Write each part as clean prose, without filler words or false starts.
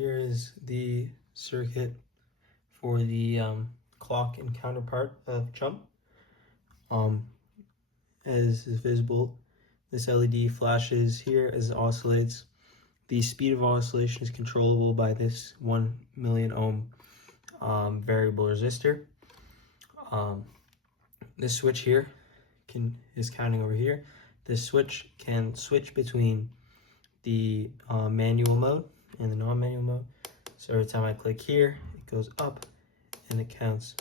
here is the circuit for the clock and counterpart of CHUMP. As is visible, this LED flashes here as it oscillates. The speed of oscillation is controllable by this 1 million ohm variable resistor. This switch here is counting over here. This switch can switch between the manual mode and the non-manual mode. So every time I click here, it goes up and it counts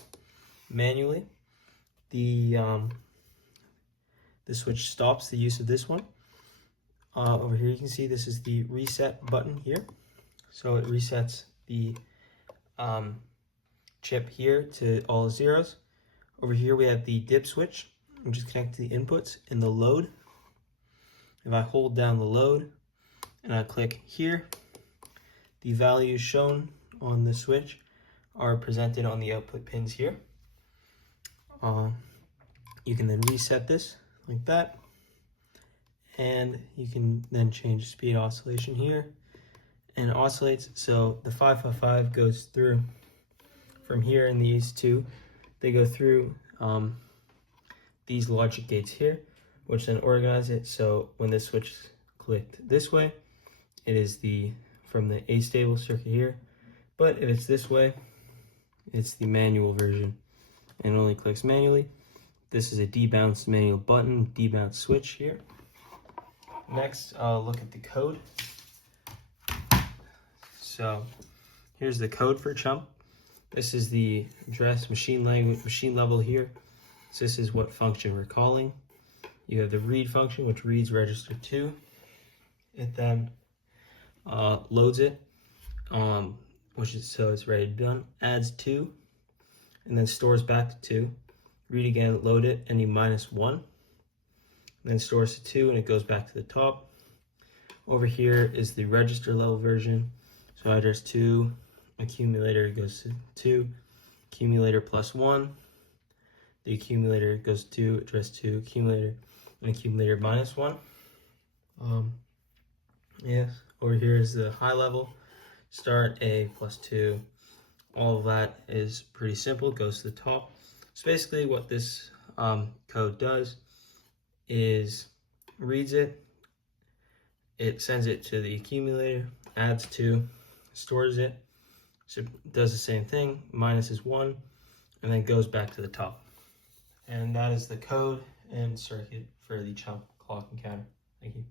manually. The switch stops the use of this one. Over here you can see this is the reset button here. So it resets the chip here to all zeros. Over here we have the dip switch, which is connected to the inputs and the load. If I hold down the load and I click here, the values shown on the switch are presented on the output pins here. You can then reset this like that, and you can then change speed oscillation here, and it oscillates. So the 555 goes through from here, and these two, they go through these logic gates here, which then organize it. So when this switch is clicked this way, it is from the astable circuit here, but if it's this way, it's the manual version and it only clicks manually. This is a debounce manual button, debounce switch here. Next, I'll look at the code. So here's the code for CHUMP. This is the address machine language, machine level here. So this is what function we're calling. You have the read function, which reads register 2. It then loads it, so it's ready to be done. Adds 2, and then stores back to 2. Read again, load it, ending -1. Then stores to 2, and it goes back to the top. Over here is the register level version. So address 2, accumulator goes to 2, accumulator +1. The accumulator goes to address 2, accumulator, and accumulator -1. Yes, over here is the high level, start A +2. All of that is pretty simple, goes to the top. So basically what this code does is reads it, it sends it to the accumulator, adds 2, stores it, so it does the same thing, -1, and then goes back to the top. And that is the code and circuit for the CHUMP clock and counter. Thank you.